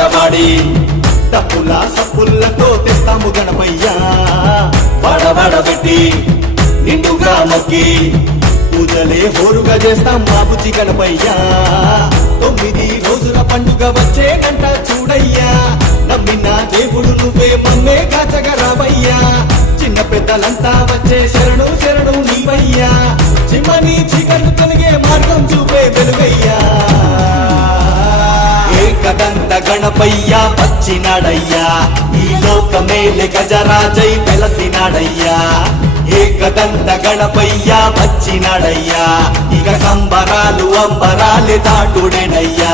పాటవాడి తప్పుల సప్పులతో తెస్తాము గణపయ్యా వాడవాడబెట్టి నిండుగా మొక్కి పూజలే హోరుగా చేస్తాం మా బుజ్జి గణపయ్యా 9 రోజుల పండుగ వచ్చేనంట చూడయ్యా నమ్మిన దేవుడు నువ్వే మమ్మే కాచగరావయ్యా చిన్న పెద్దలంతా వచ్చే శరణు శరణు నీవయ్యా చిమ్మని చీకట్లు తొలగే మార్గం చూపే వెలుగయ్యా ఏకదంత గణపయ్యా వచ్చినాడయ్యా ఈ లోకమేలే గజరాజై వెలసినాడయ్యా ఏకదంత గణపయ్యా వచ్చినాడయ్యా ఇక సంబరాలు అంబరాలే దాటుడేనయ్యా